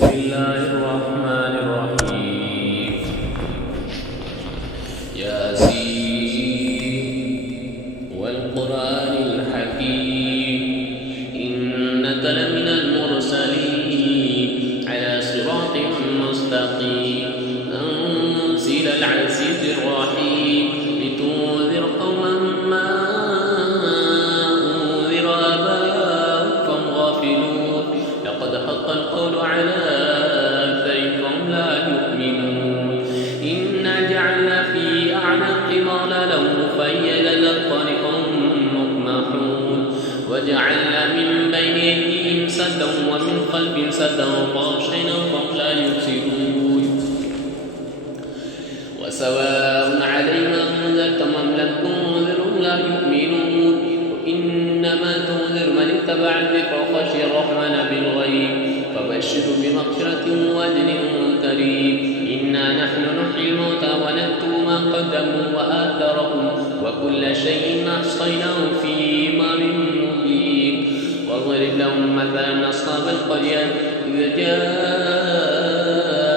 بسم الله الرحمن الرحيم ياسين والقرآن الحكيم إنك لمن المرسلين على صراط مستقيم تنزيل العزيز الرحيم لتنذر قوما ما أنذر آباؤهم فهم غافلون لقد حق القول على أكثرهم فهم لا يؤمنون إنا جعلنا في أعناقهم أغلالا فهي إلى الأذقان فهم مقمحون وجعلنا من بين أيديهم سدا ومن خلفهم سدا فأغشيناهم فهم لا يبصرون وسواء عليهم أنذرتهم أم لم تنذرهم لا يؤمنون وإنما تنذر من اتبع الذكر وخشي الرحمن بالغيب فبشر بمغفرة وأجر كريم إنا نحن نحيي الموتى ونكتب ما قدموا وآثارهم وكل شيء أحصيناه في إمام مبين واضرب لهم مثلا أصحاب القرية إذ جاء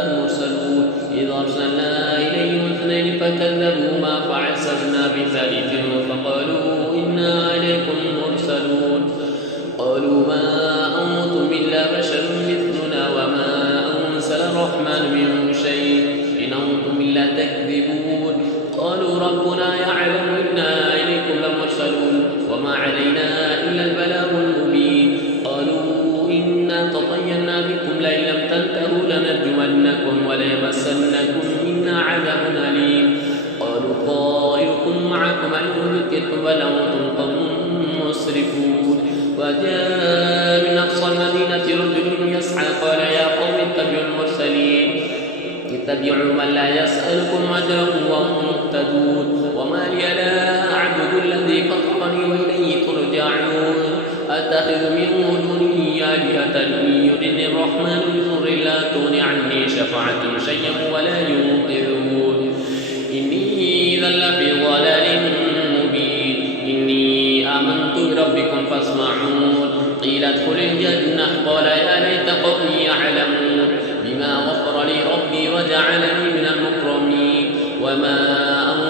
المرسلون إذ أرسلنا إليهم اثنين فكذبوهما فعززنا بثالث فقالوا إنا عليكم مرسلون قالوا ما أنتم إلا بشر مثلنا وما أنزل الرحمن من شيء إن أنتم إلا تكذبون قالوا ربنا يعلم إنا إليكم لمرسلون وما علينا إلا البلاغ المبين قالوا إنا تطيرنا بكم لئن لم تنتهوا لنرجمنكم وليمسنكم منا عذاب أليم قالوا طائركم معكم أن ذكرتم بل أنتم قوم مسرفون وجاء من أقصى المدينة رجل يسعى قال يا قوم اتبعوا المرسلين اتبعوا من لا يسألكم أجرا وهم مهتدون وما لي لا أعبد الذي فطرني وإليه ترجعون أتخذ من دونه آلهة إن يردني الرحمن بضر لا تغن عني شفاعتهم شيئا ولا ينقذون إني إذا لفي ضلال مبين إني آمنت بربكم فاسمعون قيل ادخل الجنة قال يا ليت قومي يعلمون بما غفر لي ربي وجعلني من المكرمين وما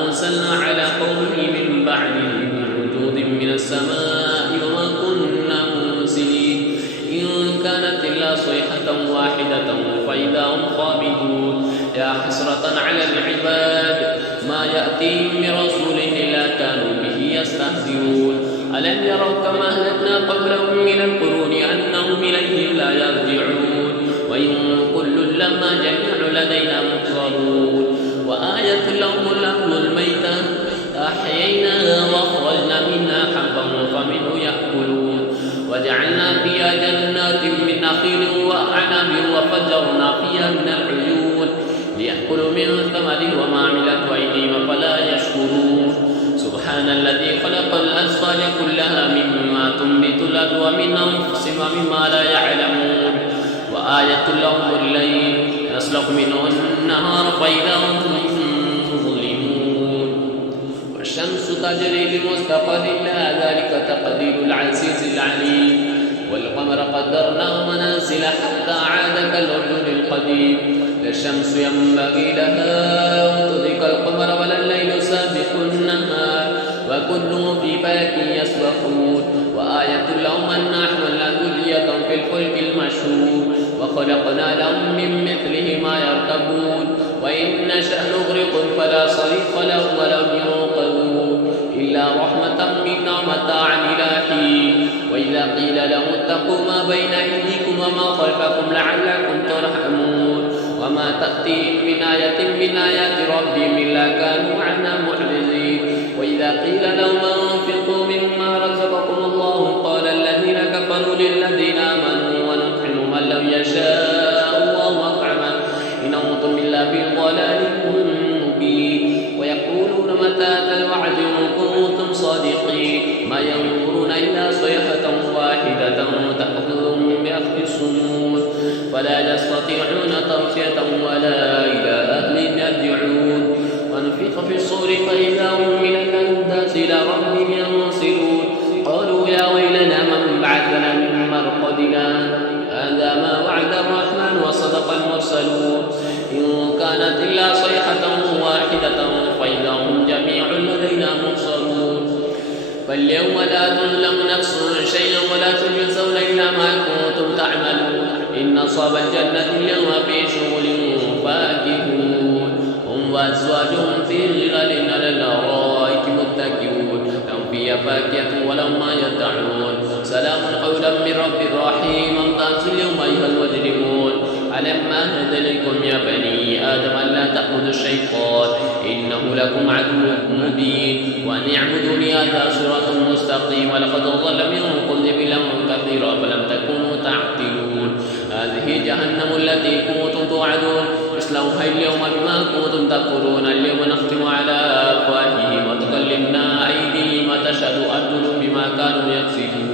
أرسلنا على قومه من بعده من وجود من السماء وما كنا مرسلين إن كانت إلا صيحة واحدة فإذا هم خامدون يا حسرة على العباد ما يأتيهم من رسول إلا كانوا به يستهزئون ألم يروا كما أهلكنا قبلهم من القرون أنهم إليهم لا يرجعون وإن كل لما جميع لدينا محضرون وآية لهم الأرض الميتة أحييناها وأخرجنا منها حبا فمنه يأكلون وجعلنا فيها جنات من نخيل وأعناب وفجرنا فيها من العيون ليأكلوا من ثمره وما عملت أيديهم فلا يشكرون سبحان الذي خلق الأزواج كلها مما تنبت الأرض ومن أنفسهم ومما لا يعلمون وآية لهم الليل يسلك منه النهار فإذا هم مظلمون والشمس تجري لمستقر لها ذلك تقدير العزيز العليم والقمر قدرناه منازل حتى عاد كالعرجون القديم لا الشمس ينبغي لها أن تدرك القمر ولا الليل سابق النهار وكل في فلك يسبحون وآية لهم أنا حملنا ذريتهم في الفلك المشحون وخلقنا لهم من مثله ما يركبون وإن نشأ نغرقهم فلا صريخ لهم ولم ينقذون إلا رحمة منا ومتاعا إلى حين وإذا قيل لهم اتقوا ما بين أيديكم وما خلفكم لعلكم ترحمون وما تأتيهم من آية من آيات ربهم إلا كانوا عنها معرضين وإذا قيل لهم أنفقوا مما رزقكم الله قال الذين كفروا للذين آمنوا ونطعم من لو يشاء الله أطعمه إن أنتم إلا في ضلال مبين ويقولون متى هذا الوعد إن كنتم صادقين ما ينظرون إلا صيحة واحدة تأخذهم بأخذ السنون فلا يستطيعون ترشية ولا إلى أهلهم يرجعون ونفخ في الصور فإذا هم من الأنداس إلى ربهم كانت إلا صيحة واحدة فإذا هم جميع لدينا محصرون فاليوم لا تظلم نفس شيئا ولا تجزون إلا ما كنتم تعملون إن أصحاب الجنة اليوم في شغل فاكهون هم وأزواجهم في ظلال على الأرائك متكئون لهم فيها فاكهة ولهم ما يدعون سلام قولا من رب رحيم امتازوا اليوم أيها المجرمون ألم أعهد إليكم يا بني آدم ألا تعبدوا الشيطان إنه لكم عدو مبين وأن اعبدوني هذا صراط مستقيم ولقد ضل منكم جبلا كثيرا فلم تكونوا تعقلون هذه جهنم التي كنتم توعدون اصلوها اليوم بما كنتم تكفرون اليوم نختم على أفواههم وتكلمنا أيديهم وتشهد أرجلهم بما كانوا يكسبون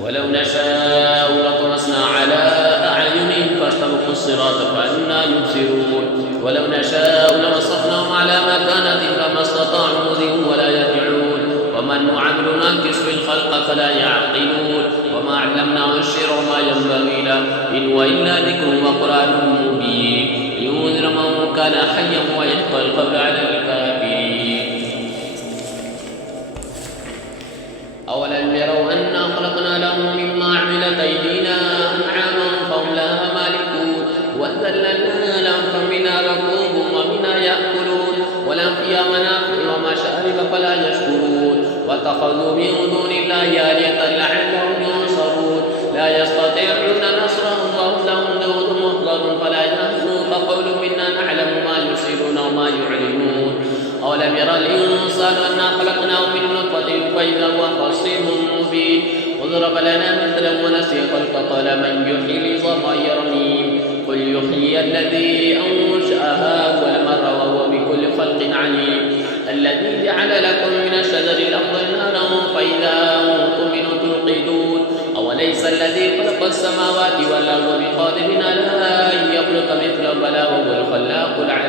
ولو نشاء لطمسنا على أعينهم فاستبقوا الصراط فأنا يبصرون ولو نشاء لمسخناهم على مكانتهم فما استطاعوا مضيهم ولا يرجعون ومن نعمر ننكس في الخلق فلا يعقلون وما علمناه الشعر وما ينبغي له إن هو إلا ذكر وقرآن مبين لينذر من كان حيا ويحق القول على الكافرين أولم يروا أنا خلقنا لهم مما عملت أيدينا أنعاما فهم لها مالكون وذللنا لهم فمنها ركوبهم ومنها يأكلون ولهم فيها منافع ومشارب فلا يشكرون واتخذوا من دون الله آلهة لعلهم ينصرون لا يستطيعون نصرهم وهم لهم جند محضر فلا يحزنك قول منا نعلم ما يسرون وما يعلنون أولم يرى الإنسان أنا خلقناه من نطفة فإذا هو خصيم مبين وضرب لنا مثلا ونسي خلقه قال من يحيي العظام وهي رميم قل يحيي الذي أنشأها أول مرة وهو بكل خلق عليم الذي جعل لكم من الشجر الأخضر نارا فإذا أنتم منه توقدون أوليس الذي خلق السماوات والأرض بقادر على أن يخلق مثله بلى وهو الخلاق العليم